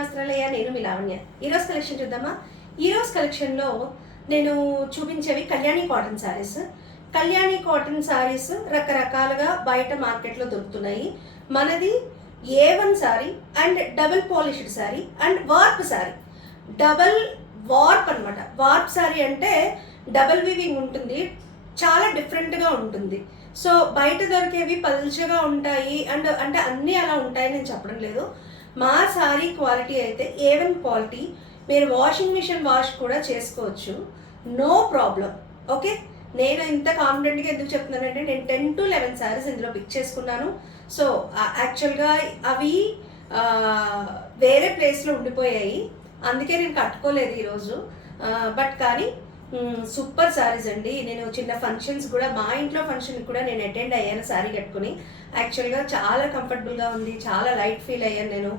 వస్త్రాలయ, నేను మీ లావణ్య. ఈరోజు కలెక్షన్ చూద్దామా? ఈరోజు కలెక్షన్లో నేను చూపించేవి కళ్యాణి కాటన్ శారీస్. కళ్యాణి కాటన్ శారీస్ రకరకాలుగా బయట మార్కెట్లో దొరుకుతున్నాయి. మనది A1 sari and double polished sari and warp sari. Double warp అనమాట. వార్ప్ శారీ అంటే డబల్ వీవింగ్ ఉంటుంది, చాలా డిఫరెంట్గా ఉంటుంది. సో బయట దొరికేవి పల్చగా ఉంటాయి అండ్ అంటే అన్నీ అలా ఉంటాయని నేను చెప్పడం లేదు. మా శారీ క్వాలిటీ అయితే A1 క్వాలిటీ. మీరు వాషింగ్ మిషన్ వాష్ కూడా చేసుకోవచ్చు, నో ప్రాబ్లం. ఓకే, నేను ఇంత కాన్ఫిడెంట్గా ఎందుకు చెప్తున్నానంటే నేను 10 to 11 శారీస్ ఇందులో పిక్ చేసుకున్నాను. సో యాక్చువల్గా అవి వేరే ప్లేస్లో ఉండిపోయాయి, అందుకే నేను కట్టుకోలేదు ఈరోజు. బట్ కానీ సూపర్ శారీస్ అండి. నేను చిన్న ఫంక్షన్స్ కూడా, మా ఇంట్లో ఫంక్షన్కి కూడా నేను అటెండ్ అయ్యాను శారీ కట్టుకుని. యాక్చువల్గా చాలా కంఫర్టబుల్గా ఉంది, చాలా లైట్ ఫీల్ అయ్యాను నేను.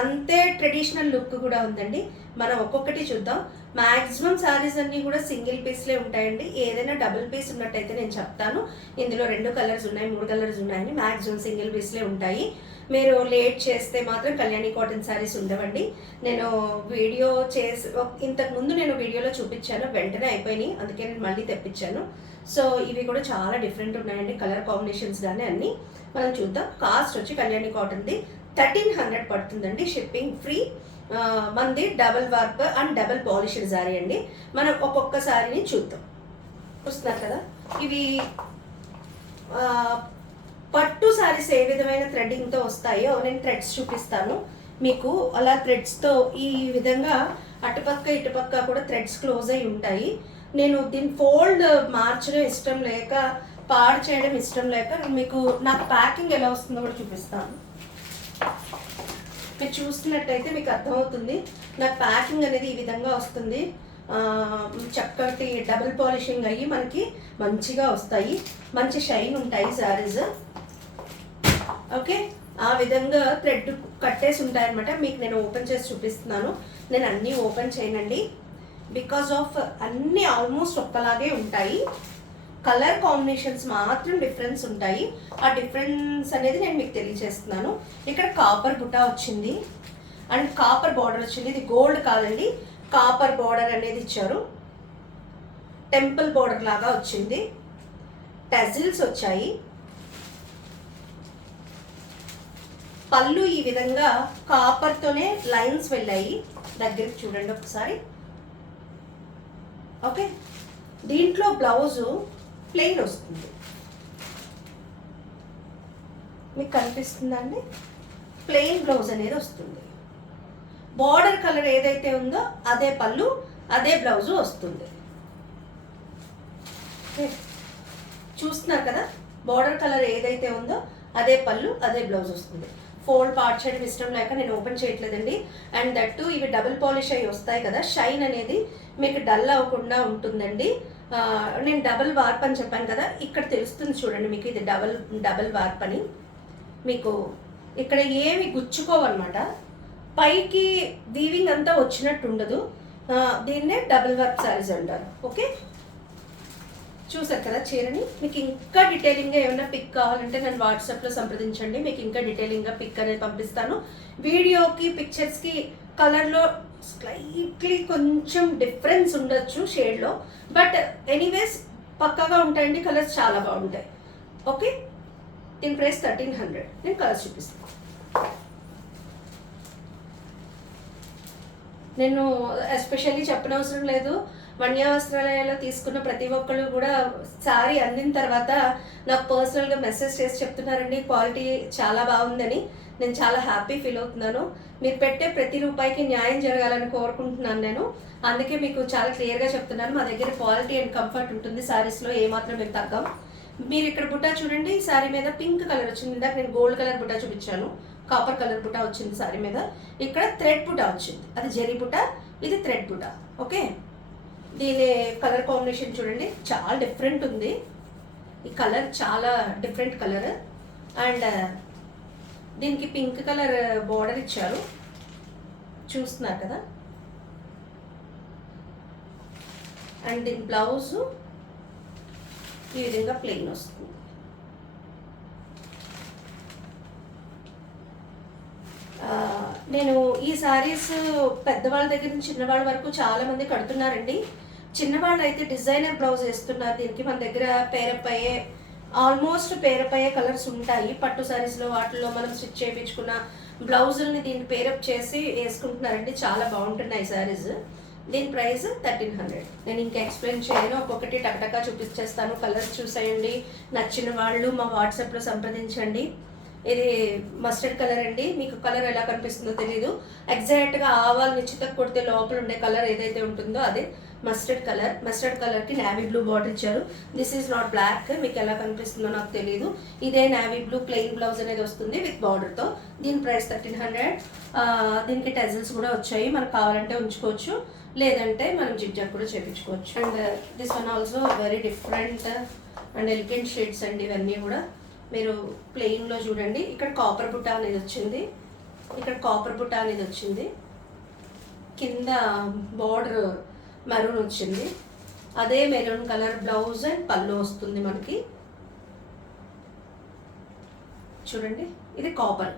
అంతే ట్రెడిషనల్ లుక్ కూడా ఉందండి. మనం ఒక్కొక్కటి చూద్దాం. మ్యాక్సిమం శారీస్ అన్నీ కూడా సింగిల్ పీస్లే ఉంటాయండి. ఏదైనా డబుల్ పీస్ ఉన్నట్టయితే నేను చెప్తాను. ఇందులో 2 కలర్స్ ఉన్నాయి, 3 కలర్స్ ఉన్నాయని. మ్యాక్సిమం సింగిల్ పీస్లే ఉంటాయి. మీరు లేట్ చేస్తే మాత్రం కళ్యాణి కాటన్ శారీస్ ఉండవండి. నేను వీడియో చేసి ఇంతకుముందు నేను వీడియోలో చూపించాను, వెంటనే అయిపోయినాయి, అందుకే నేను మళ్ళీ తెప్పించాను. సో ఇవి కూడా చాలా డిఫరెంట్ ఉన్నాయండి, కలర్ కాంబినేషన్స్ కానీ అన్నీ. మనం చూద్దాం. కాస్ట్ వచ్చి కళ్యాణి కాటన్ది 1300 పడుతుందండి, షిప్పింగ్ ఫ్రీ. మనది double warp and double polished sari అండి. మనం ఒక్కొక్క శారీని చూద్దాం. చూస్తున్నారు కదా, ఇవి పట్టు శారీస్ ఏ విధమైన థ్రెడ్డింగ్తో వస్తాయో నేను థ్రెడ్స్ చూపిస్తాను మీకు. అలా థ్రెడ్స్తో ఈ విధంగా అటుపక్క ఇటుపక్క కూడా థ్రెడ్స్ క్లోజ్ అయి ఉంటాయి. నేను దీని ఫోల్డ్ మార్చడం ఇష్టం లేక, పాడు చేయడం ఇష్టం లేక మీకు నాకు ప్యాకింగ్ ఎలా వస్తుందో కూడా చూపిస్తాను. మీరు చూస్తున్నట్టయితే మీకు అర్థమవుతుంది. నాకు ప్యాకింగ్ అనేది ఈ విధంగా వస్తుంది. చక్కటి డబుల్ పాలిషింగ్ అయ్యి మనకి మంచిగా వస్తాయి, మంచి షైన్ ఉంటాయి శారీస్. ఓకే, ఆ విధంగా థ్రెడ్ కట్టేసి ఉంటాయి అనమాట. మీకు నేను ఓపెన్ చేసి చూపిస్తున్నాను. నేను అన్నీ ఓపెన్ చేయనండి, బికాజ్ ఆఫ్ అన్నీ ఆల్మోస్ట్ ఒక్కలాగే ఉంటాయి. కలర్ కాంబినేషన్స్ మాత్రం డిఫరెన్స్ ఉంటాయి. ఆ డిఫరెన్స్ అనేది నేను మీకు తెలియజేస్తున్నాను. ఇక్కడ కాపర్ బుటా వచ్చింది అండ్ కాపర్ బార్డర్ వచ్చింది. ఇది గోల్డ్ కాదండి, కాపర్ బార్డర్ అనేది ఇచ్చారు. టెంపుల్ బార్డర్ లాగా వచ్చింది. టెజిల్స్ వచ్చాయి. పళ్ళు ఈ విధంగా కాపర్తోనే లైన్స్ వెళ్ళాయి. దగ్గరికి చూడండి ఒకసారి. ఓకే, దీంట్లో బ్లౌజు ప్లెయిన్ వస్తుంది. మీకు కనిపిస్తుందా అండి? ప్లెయిన్ బ్లౌజ్ అనేది వస్తుంది. బార్డర్ కలర్ ఏదైతే ఉందో అదే పళ్ళు, అదే బ్లౌజు వస్తుంది. చూస్తున్నారు కదా, బార్డర్ కలర్ ఏదైతే ఉందో అదే పళ్ళు, అదే బ్లౌజ్ వస్తుంది. ఫోల్డ్ పార్ట్ చేయడం ఇష్టం లేక నేను ఓపెన్ చేయట్లేదండి. అండ్ దట్టు ఇవి డబుల్ పాలిష్ అయ్యి వస్తాయి కదా, షైన్ అనేది మీకు డల్ అవ్వకుండా ఉంటుందండి. నేను డబుల్ వార్ప్ అని చెప్పాను కదా, ఇక్కడ తెలుస్తుంది చూడండి మీకు. ఇది డబుల్ వార్ప్ అని. మీకు ఇక్కడ ఏమి గుచ్చుకోవన్నమాట, పైకి వీవింగ్ అంతా వచ్చినట్టు ఉండదు. దీన్నే డబుల్ వార్ప్ శారీస్ అంటారు. ఓకే, చూసారు కదా చీరని. మీకు ఇంకా డీటెయిలింగ్గా ఏమైనా పిక్ కావాలంటే నన్ను వాట్సాప్లో సంప్రదించండి, మీకు ఇంకా డీటెయిలింగ్గా పిక్ అనేది పంపిస్తాను. వీడియోకి పిక్చర్స్కి కలర్లో స్లైట్లీ కొంచెం డిఫరెన్స్ ఉండొచ్చు షేడ్లో, బట్ ఎనీవేస్ పక్కాగా ఉంటాయండి. కలర్స్ చాలా బాగుంటాయి. ఓకే, దీని ప్రైస్ 1300. నేను కలర్స్ చూపిస్తాను. నేను ఎస్పెషల్లీ చెప్పనవసరం లేదు, వన్య వస్త్రాలయాలో తీసుకున్న ప్రతి ఒక్కళ్ళు కూడా శారీ అందిన తర్వాత నాకు పర్సనల్గా మెసేజ్ చేసి చెప్తున్నారండి క్వాలిటీ చాలా బాగుందని. నేను చాలా హ్యాపీ ఫీల్ అవుతున్నాను. మీరు పెట్టే ప్రతి రూపాయికి న్యాయం జరగాలని కోరుకుంటున్నాను నేను. అందుకే మీకు చాలా క్లియర్గా చెప్తున్నాను, మా దగ్గర క్వాలిటీ అండ్ కంఫర్ట్ ఉంటుంది శారీస్లో, ఏమాత్రం మేము తగ్గం. మీరు ఇక్కడ బుట్టా చూడండి, శారీ మీద పింక్ కలర్ వచ్చింది. ఇందాక నేను గోల్డ్ కలర్ బుట్టా చూపించాను, కాపర్ కలర్ బుట్టా వచ్చింది శారీ మీద. ఇక్కడ థ్రెడ్ బుట్టా వచ్చింది, అది జరీ బుట్టా, ఇది థ్రెడ్ బుట్టా. ఓకే, దీని కలర్ కాంబినేషన్ చూడండి, చాలా డిఫరెంట్ ఉంది. ఈ కలర్ చాలా డిఫరెంట్ కలర్. అండ్ దీనికి పింక్ కలర్ బార్డర్ ఇచ్చారు, చూస్తున్నారు కదా. అండ్ దీని బ్లౌజు ఈ విధంగా ప్లెయిన్ వస్తుంది. నేను ఈ శారీస్ పెద్దవాళ్ళ దగ్గర నుంచి చిన్నవాళ్ళ వరకు చాలా మంది కడుతున్నారండి. చిన్నవాళ్ళు అయితే డిజైనర్ బ్లౌజ్ వేస్తున్నారు. దీనికి మన దగ్గర పేరప్ అయ్యే ఆల్మోస్ట్ పేరప్ అయ్యే కలర్స్ ఉంటాయి. పట్టు శారీస్లో వాటిల్లో మనం స్టిచ్ చేయించుకున్న బ్లౌజుల్ని దీన్ని పేరప్ చేసి వేసుకుంటున్నారండి. చాలా బాగుంటున్నాయి శారీస్. దీని ప్రైస్ 1300. నేను ఇంకా ఎక్స్ప్లెయిన్ చేయను, ఒక్కొక్కటి టకటకా చూపించేస్తాను. కలర్స్ చూసేయండి, నచ్చిన వాళ్ళు మా వాట్సాప్లో సంప్రదించండి. ఇది మస్టర్డ్ కలర్ అండి. మీకు కలర్ ఎలా కనిపిస్తుందో తెలీదు. ఎగ్జాక్ట్గా ఆవాల్ని చితక్ కొడితే లోపల ఉండే కలర్ ఏదైతే ఉంటుందో అదే మస్టర్డ్ కలర్. మస్టర్డ్ కలర్కి నావీ బ్లూ బార్డర్ ఇచ్చారు. This is not black. మీకు ఎలా కనిపిస్తుందో నాకు తెలియదు. ఇదే నావీ బ్లూ ప్లెయిన్ బ్లౌజ్ అనేది వస్తుంది విత్ బార్డర్తో. దీని ప్రైస్ 1300. దీనికి టెజల్స్ కూడా వచ్చాయి. మనకు కావాలంటే ఉంచుకోవచ్చు, లేదంటే మనం జిగ్జాగ్ కూడా చేయించుకోవచ్చు. And this one also very different and elegant shades అండి. ఇవన్నీ కూడా మీరు ప్లెయిన్లో చూడండి. ఇక్కడ కాపర్ బుట్ట అనేది వచ్చింది, ఇక్కడ కాపర్ బుట్ట అనేది వచ్చింది, కింద బార్డర్ మెరూన్ వచ్చింది. అదే మెరూన్ కలర్ బ్లౌజ్ అండ్ పళ్ళు వస్తుంది మనకి. చూడండి, ఇది కాపర్.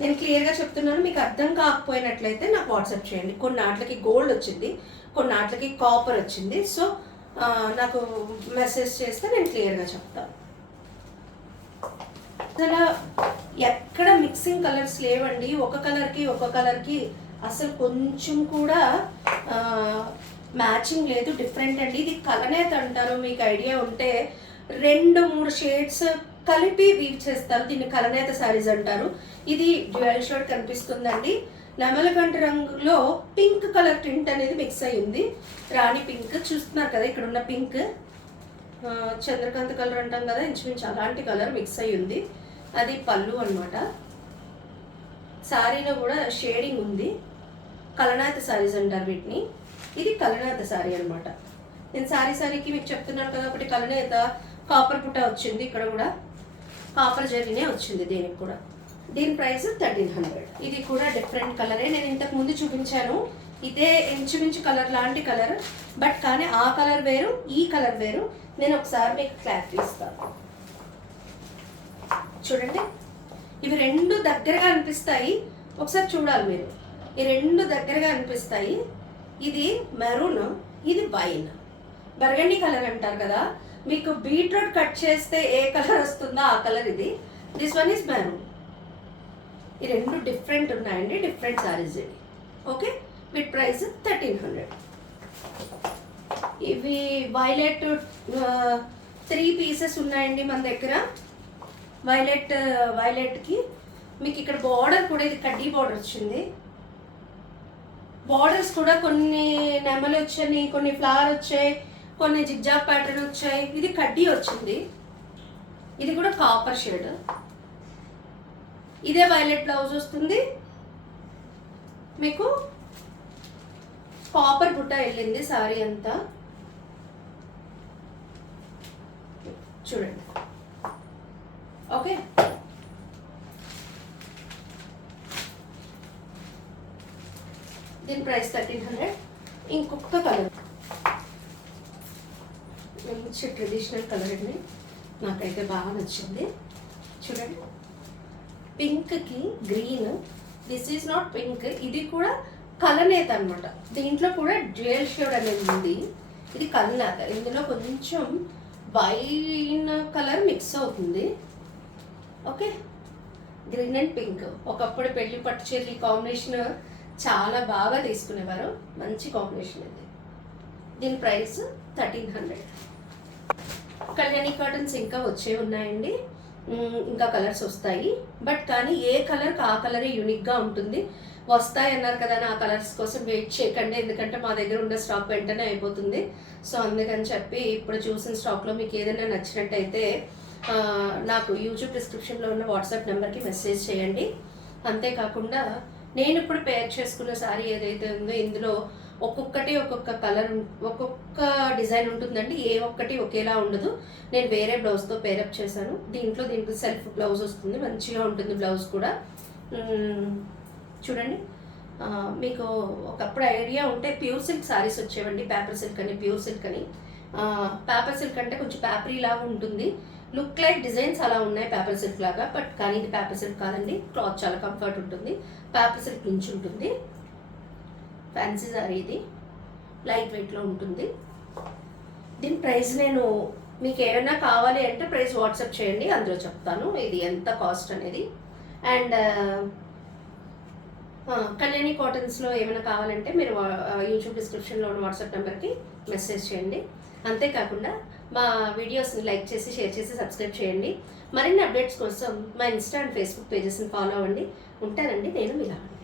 నేను క్లియర్గా చెప్తున్నాను, మీకు అర్థం కాకపోయినట్లయితే నాకు వాట్సాప్ చేయండి. కొన్ని ఆటలకి గోల్డ్ వచ్చింది, కొన్ని ఆటలకి కాపర్ వచ్చింది. సో నాకు మెసేజ్ చేస్తే నేను క్లియర్గా చెప్తాను. అసలు ఎక్కడ మిక్సింగ్ కలర్స్ లేవండి. ఒక కలర్కి అసలు కొంచెం కూడా మ్యాచింగ్ లేదు, డిఫరెంట్ అండి. ఇది కలనేత అంటారు. మీకు ఐడియా ఉంటే 2-3 షేడ్స్ కలిపి వీవ్ చేస్తారు. దీన్ని కలనేత శారీస్ అంటారు. ఇది డ్యూయల్ షేడ్ కనిపిస్తుందండి. నెమలకంఠ రంగులో పింక్ కలర్ టింట్ అనేది మిక్స్ అయ్యింది. రాణి పింక్ చూస్తున్నారు కదా, ఇక్కడ ఉన్న పింక్ చంద్రకాంత్ కలర్ అంటాం కదా, ఇంచుమించు అలాంటి కలర్ మిక్స్ అయ్యి ఉంది. అది పళ్ళు అనమాట. శారీలో కూడా షేడింగ్ ఉంది. కలనాథ శారీస్ అంటారు వీటిని. ఇది కలనాథ శారీ అనమాట. నేను శారీకి మీకు చెప్తున్నాను కదా, ఒకటి కలనేత కాపర్ పుట్ట వచ్చింది, ఇక్కడ కూడా కాపర్ జరీనే వచ్చింది దీనికి కూడా. దీని ప్రైస్ 1300. ఇది కూడా డిఫరెంట్ కలరే. నేను ఇంతకు ముందు చూపించాను, ఇదే ఇంచుమించు కలర్ లాంటి కలర్, బట్ కానీ ఆ కలర్ వేరు, ఈ కలర్ వేరు. నేను ఒకసారి మీకు క్లారిటీ ఇస్తాను. చూడండి, ఇవి రెండు దగ్గరగా అనిపిస్తాయి. ఒకసారి చూడాలి మీరు, ఈ రెండు దగ్గరగా అనిపిస్తాయి. ఇది మెరూన్, ఇది వైన్, బర్గండి కలర్ అంటారు కదా. మీకు బీట్రూట్ కట్ చేస్తే ఏ కలర్ వస్తుందో ఆ కలర్ ఇది. This one is maroon. ఈ రెండు డిఫరెంట్ ఉన్నాయండి, డిఫరెంట్ సారీస్ ఇవి. ఓకే, వీటి ప్రైస్ 1300. ఇవి వైలెట్ 3 పీసెస్ ఉన్నాయండి మన దగ్గర. వైలెట్కి మీకు ఇక్కడ బార్డర్ కూడా ఇది కడ్డీ బార్డర్ వచ్చింది. బార్డర్స్ కూడా కొన్ని నెమలు వచ్చాయి, కొన్ని ఫ్లవర్ వచ్చాయి, కొన్ని జిగ్జాగ్ ప్యాటర్న్ వచ్చాయి. ఇది కడ్డీ వచ్చింది. ఇది కూడా కాపర్ షేడ్. ఇదే వైలెట్ బ్లౌజ్ వస్తుంది. మీకు కాపర్ బుట్ట వెళ్ళింది సారీ అంతా. చూడండి, ఓకే. దీని ప్రైస్ 1300. ఇంకొక కలర్, మంచి ట్రెడిషనల్ కలర్ అండి, నాకైతే బాగా నచ్చింది. చూడండి, పింక్కి green. This is not pink, ఇది కూడా కలనేత అనమాట. దీంట్లో కూడా డ్యూయల్ షేడ్ అనేది ఉంది. ఇది కలనేత, ఇందులో కొంచెం వైన్ కలర్ మిక్స్ అవుతుంది. Okay, green and pink. ఒకప్పుడు పెళ్లి పట్టు చీరల కాంబినేషన్ చాలా బాగా తీసుకునేవారు, మంచి కాంబినేషన్ ఇది. దీని ప్రైస్ 1300. కళ్యాణి కాటన్స్ ఇంకా వచ్చే ఉన్నాయండి, ఇంకా కలర్స్ వస్తాయి. బట్ కానీ ఏ కలర్కి ఆ కలరే యూనిక్గా ఉంటుంది. వస్తాయి అన్నారు కదా, నా కలర్స్ కోసం వెయిట్ చేయకండి, ఎందుకంటే మా దగ్గర ఉన్న స్టాక్ వెంటనే అయిపోతుంది. సో అందుకని చెప్పి ఇప్పుడు చూసిన స్టాక్లో మీకు ఏదైనా నచ్చినట్టయితే నాకు యూట్యూబ్ డిస్క్రిప్షన్లో ఉన్న వాట్సాప్ నెంబర్కి మెసేజ్ చేయండి. అంతేకాకుండా నేను ఇప్పుడు పేర్ చేసుకున్న శారీ ఏదైతే ఉందో ఇందులో ఒక్కొక్కటి ఒక్కొక్క కలర్, ఒక్కొక్క డిజైన్ ఉంటుందండి. ఏ ఒక్కటి ఒకేలా ఉండదు. నేను వేరే బ్లౌజ్తో పేరప్ చేశాను. దీనికి సెల్ఫ్ బ్లౌజ్ వస్తుంది, మంచిగా ఉంటుంది బ్లౌజ్ కూడా. చూడండి, మీకు ఒకప్పుడు ఐడియా ఉంటే ప్యూర్ సిల్క్ శారీస్ వచ్చేవండి, పేపర్ సిల్క్ అని, ప్యూర్ సిల్క్ అని. పేపర్ సిల్క్ అంటే కొంచెం పేపరీ లాగా ఉంటుంది, లుక్ లైక్ డిజైన్స్ అలా ఉన్నాయి పేపర్ సిల్క్ లాగా, బట్ కానీ ఇది పేపర్ సిల్క్ కాదండి. క్లాత్ చాలా కంఫర్ట్ ఉంటుంది, పేపర్ సిల్క్ నుంచి ఉంటుంది. ఫ్యాన్సీ సారీ ఇది, లైట్ వెయిట్లో ఉంటుంది. దీని ప్రైస్ నేను మీకు ఏమైనా కావాలి అంటే ప్రైస్ వాట్సాప్ చేయండి, అందులో చెప్తాను ఇది ఎంత కాస్ట్ అనేది. అండ్ కళ్యాణి కాటన్స్లో ఏమైనా కావాలంటే మీరు యూట్యూబ్ డిస్క్రిప్షన్లో ఉన్న వాట్సాప్ నెంబర్కి మెసేజ్ చేయండి. అంతేకాకుండా మా వీడియోస్ని లైక్ చేసి, షేర్ చేసి, సబ్స్క్రైబ్ చేయండి. మరిన్ని అప్డేట్స్ కోసం మా ఇన్స్టా అండ్ ఫేస్బుక్ పేజెస్ని ఫాలో అవ్వండి. ఉంటానండి, నేను మీ లావణ్య.